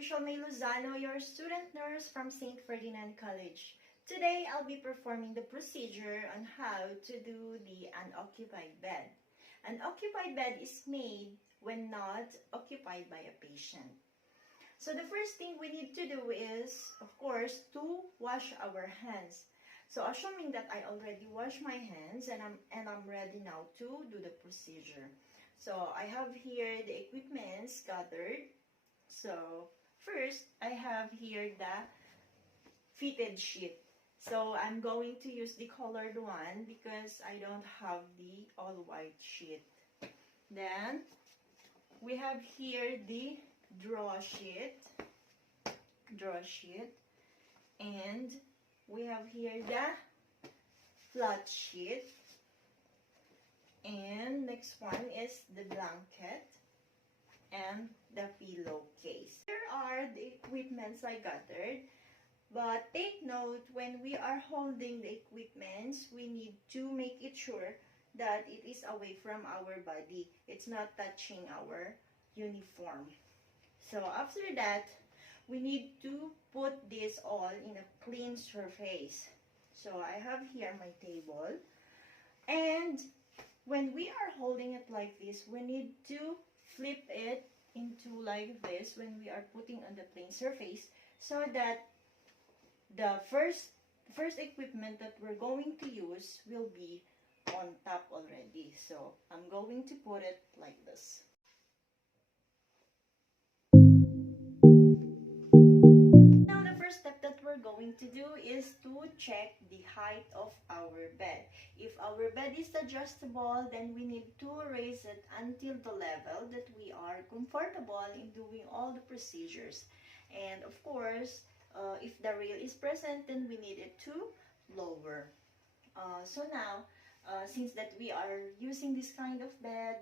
Rachel May Lozano, your student nurse from St. Ferdinand College. Today, I'll be performing the procedure on how to do the unoccupied bed. An occupied bed is made when not occupied by a patient. So the first thing we need to do is, of course, to wash our hands. So assuming that I already washed my hands and I'm ready now to do the procedure. So I have here the equipments gathered. So first, I have here the fitted sheet. So I'm going to use the colored one because I don't have the all white sheet. Then we have here the draw sheet, and we have here the flat sheet, and next one is the blanket and the pillowcase. Here are the equipments I gathered, but take note, when we are holding the equipments, we need to make it sure that it is away from our body. It's not touching our uniform. So after that, we need to put this all in a clean surface. So I have here my table, and when we are holding it like this, we need to flip it into like this when we are putting on the plain surface, so that the first equipment that we're going to use will be on top already. So I'm going to put it like this. Now the first step that we're going to do is to check the height of our bed. If our bed is adjustable, then we need to raise it until the level that we are comfortable in doing all the procedures. And of course, if the rail is present, then we need it to lower. So now, since that we are using this kind of bed,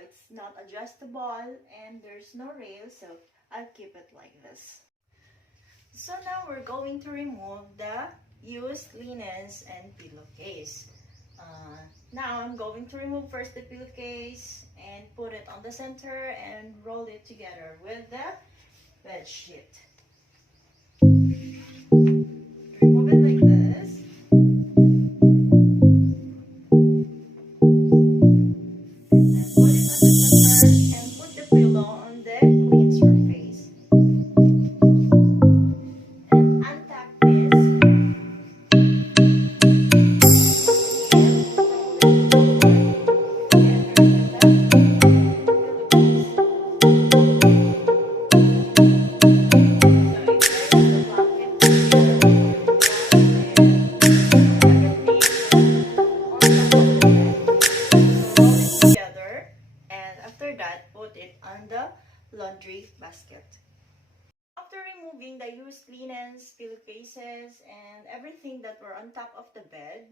it's not adjustable and there's no rail, so I'll keep it like this. So now we're going to remove the used linens and pillowcase. Now I'm going to remove first the pillowcase and put it on the center and roll it together with the bed sheet. Remove it like this. And put it on the center and put the pillow on the clean surface. And untack this. Laundry basket. After removing the used linens, pillowcases, and everything that were on top of the bed,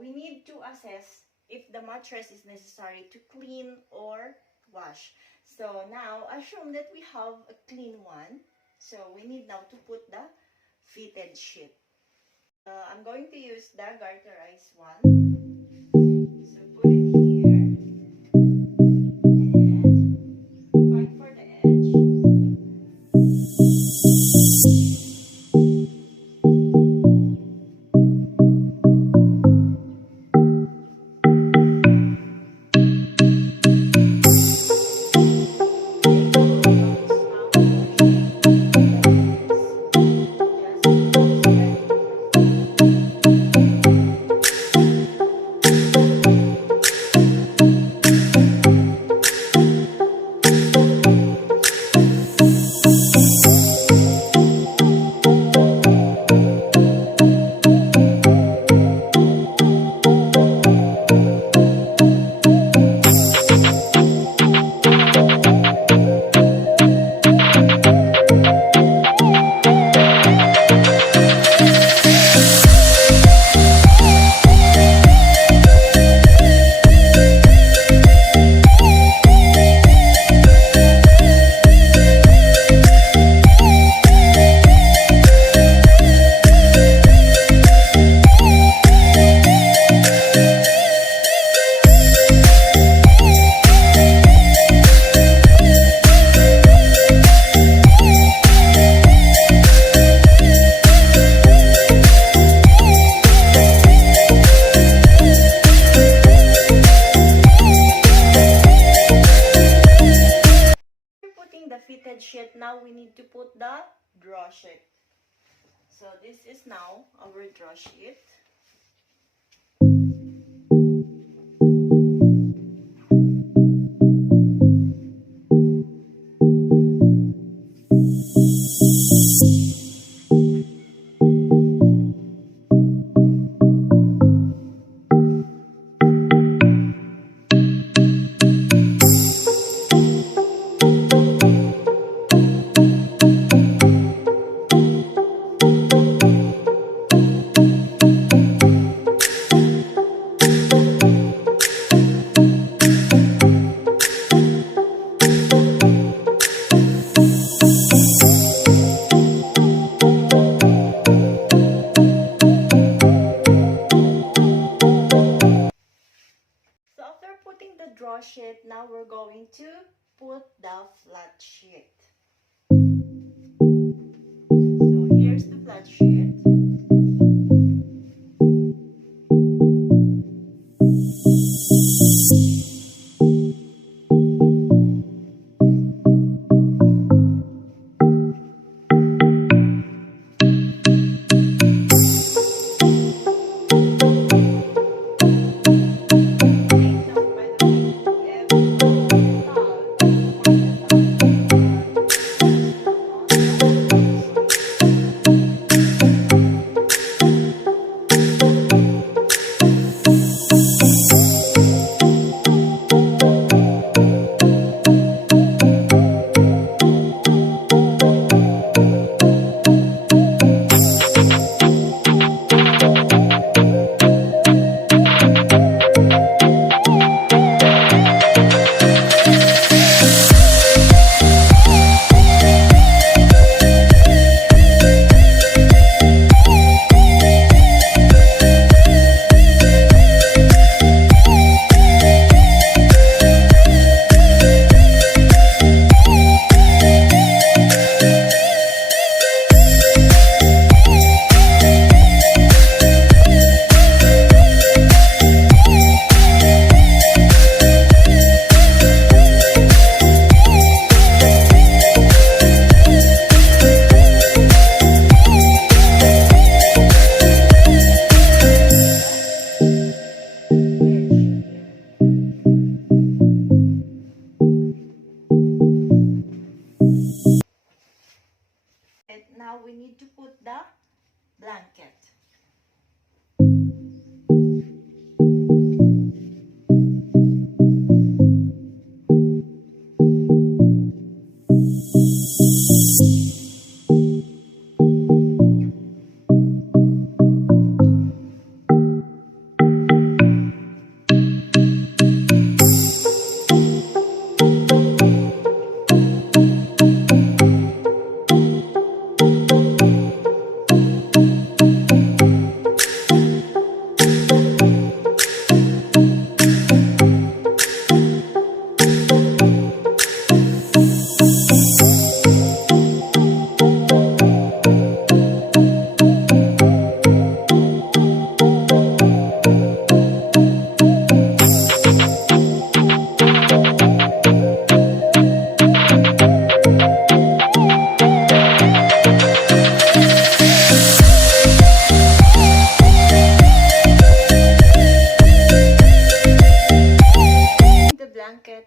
we need to assess if the mattress is necessary to clean or wash. So now, assume that we have a clean one. So we need now to put the fitted sheet. I'm going to use the garterized one. So put it here. blanket sheet, now we need to put the draw sheet. So this is now our draw sheet. Draw sheet, now we're going to put the flat sheet. So here's the flat sheet. Now we need to put the blanket.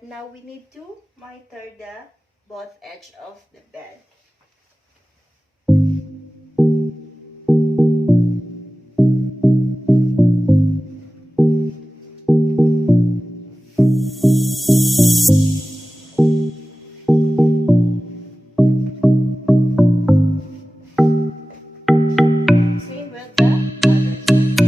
Now we need to miter the both edge of the bed. Same with the other side.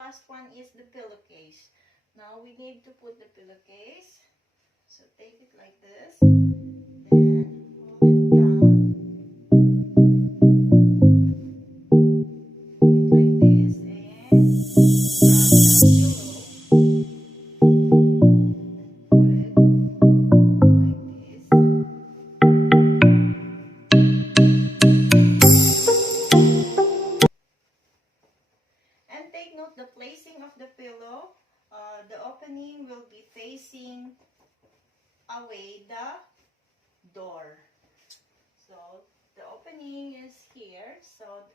Last one is the pillowcase. Now we need to put the pillowcase. So take it like this, then hold it down. away the door. So the opening is here. So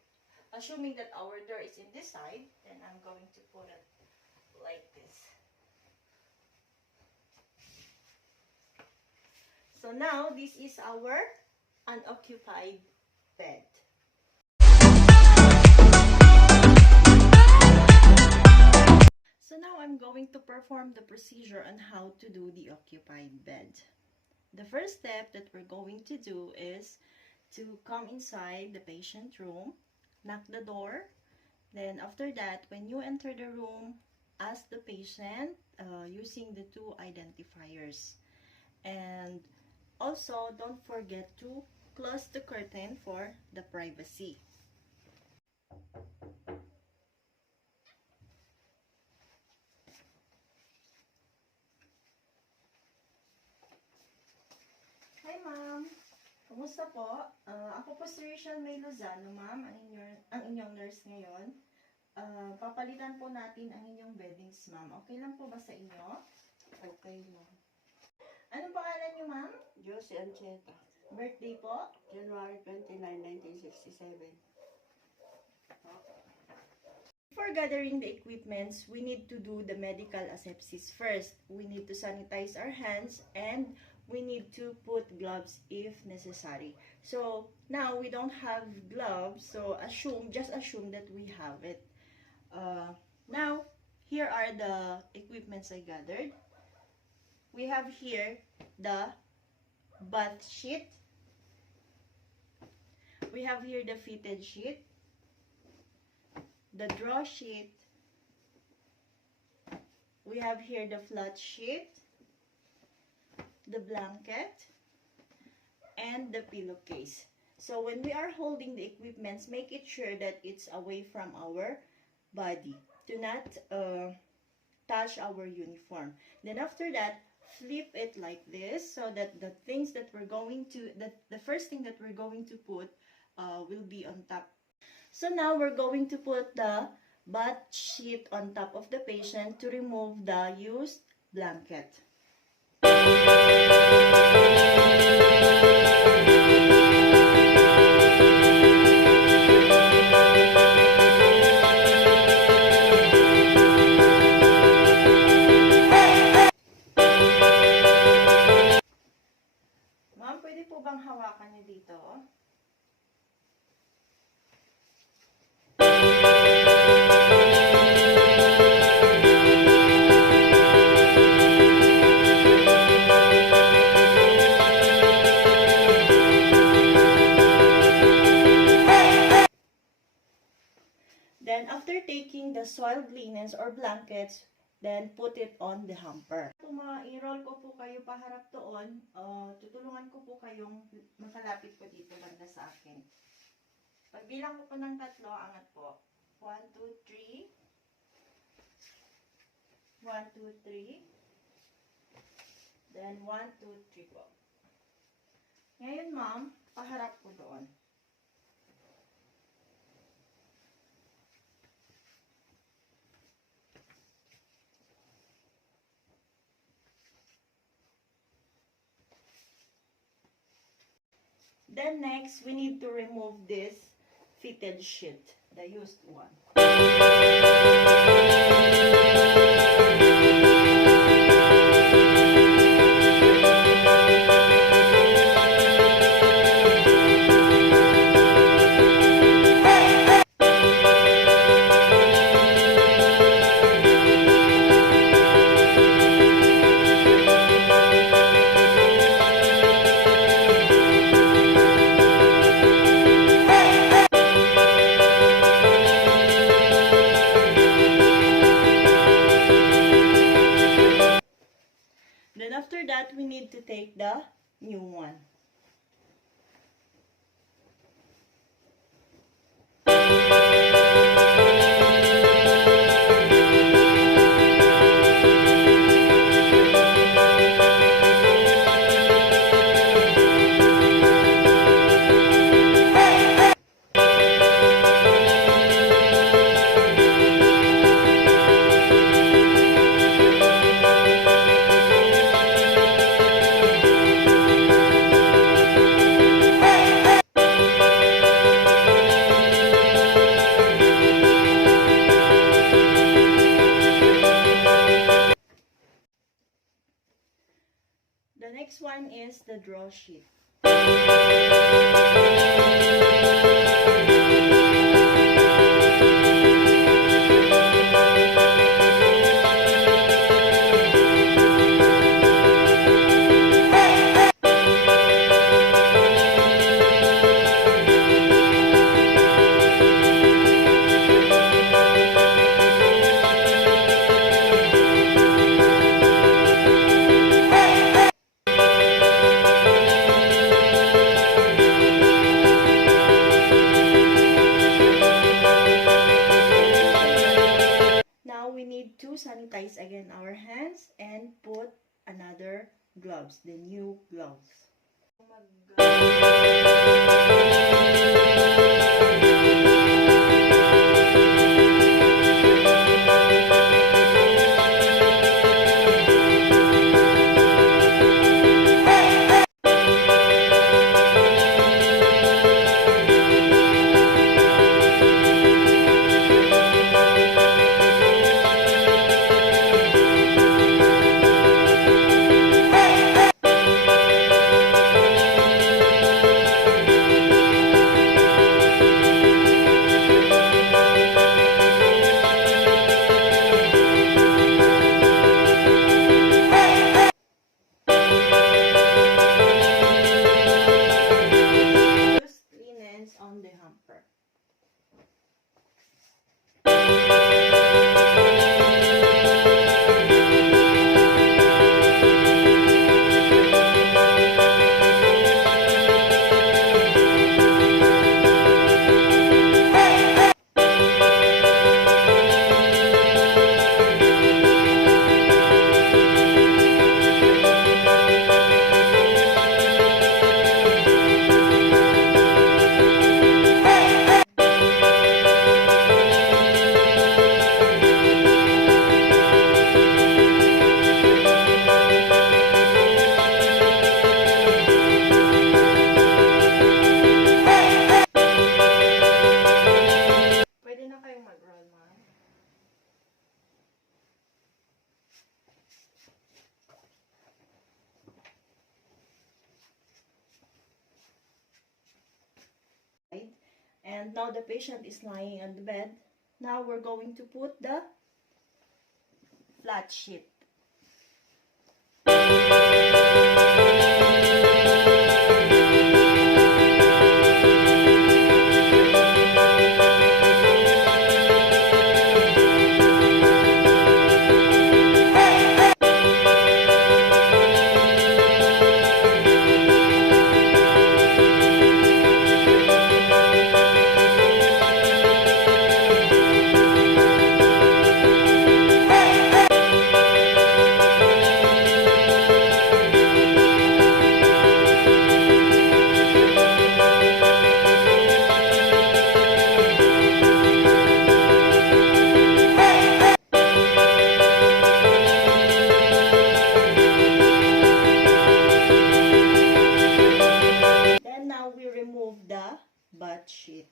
assuming that our door is in this side, then I'm going to put it like this. So now this is our unoccupied bed. So now I'm going to perform the procedure on how to do the occupied bed. The first step that we're going to do is to come inside the patient room, knock the door. Then after that, when you enter the room, ask the patient using the two identifiers. And also, don't forget to close the curtain for the privacy. Hi, ma'am. Kumusta po? Ako po si Rachel May Lozano, ma'am, ang inyong nurse ngayon. Papalitan po natin ang inyong beddings, ma'am. Okay lang po ba sa inyo? Okay, ma'am. Anong pangalan niyo, ma'am? Josie Ancheta, Birthday po? January 29, 1967. Before gathering the equipments, we need to do the medical asepsis first. We need to sanitize our hands and we need to put gloves if necessary. So now we don't have gloves, so just assume that we have it. Now, here are the equipments I gathered. We have here the bath sheet. We have here the fitted sheet, the draw sheet. We have here the flat sheet, the blanket, and the pillowcase. So when we are holding the equipments, make it sure that it's away from our body. Do not touch our uniform. Then after that, flip it like this so that the things that we're going to, the first thing that we're going to put will be on top. So now we're going to put the bath sheet on top of the patient to remove the used blanket. Ma'am, pwede po bang hawakan niyo dito? Then, after taking the soiled linens or blankets, then put it on the hamper. Kung i-roll ko po kayo paharap doon, tutulungan ko po kayong makalapit po dito banda sa akin. Pagbilang ko po ng 3, angat po. 1, 2, 3. 1, 2, 3. Then, 1, 2, 3 po. Ngayon, ma'am, paharap po doon. Then next, we need to remove this fitted sheet, the used one. Then after that, we need to take the new one. is the draw sheet. Now we need to sanitize again our hands and put another gloves, the new gloves. Used linens on the hamper. Pwede na kayong mag-roll, ma'am. And now the patient is lying on the bed. Now we're going to put the flat sheet. Then now we remove the butt sheet.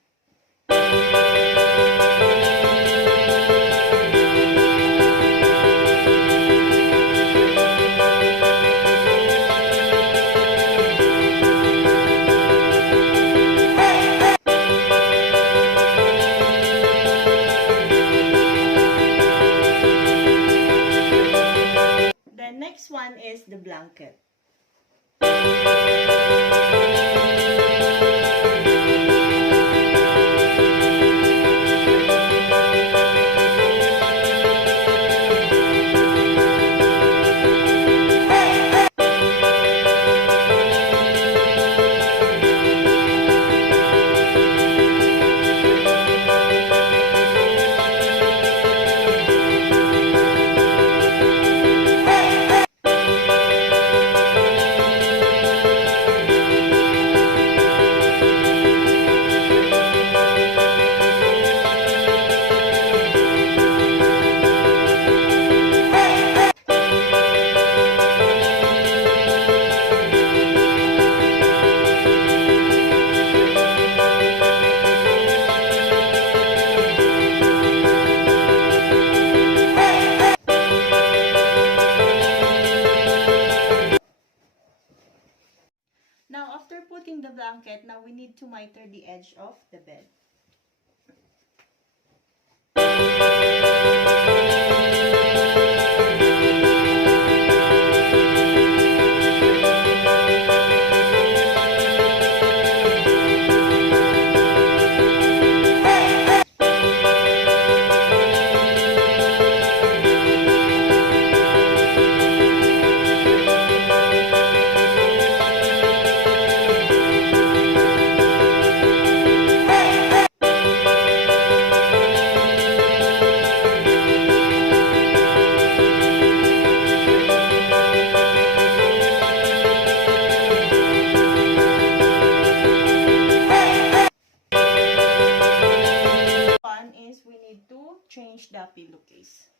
The next one is the blanket. need to miter the edge of the bed. One is we need to change the pillowcase.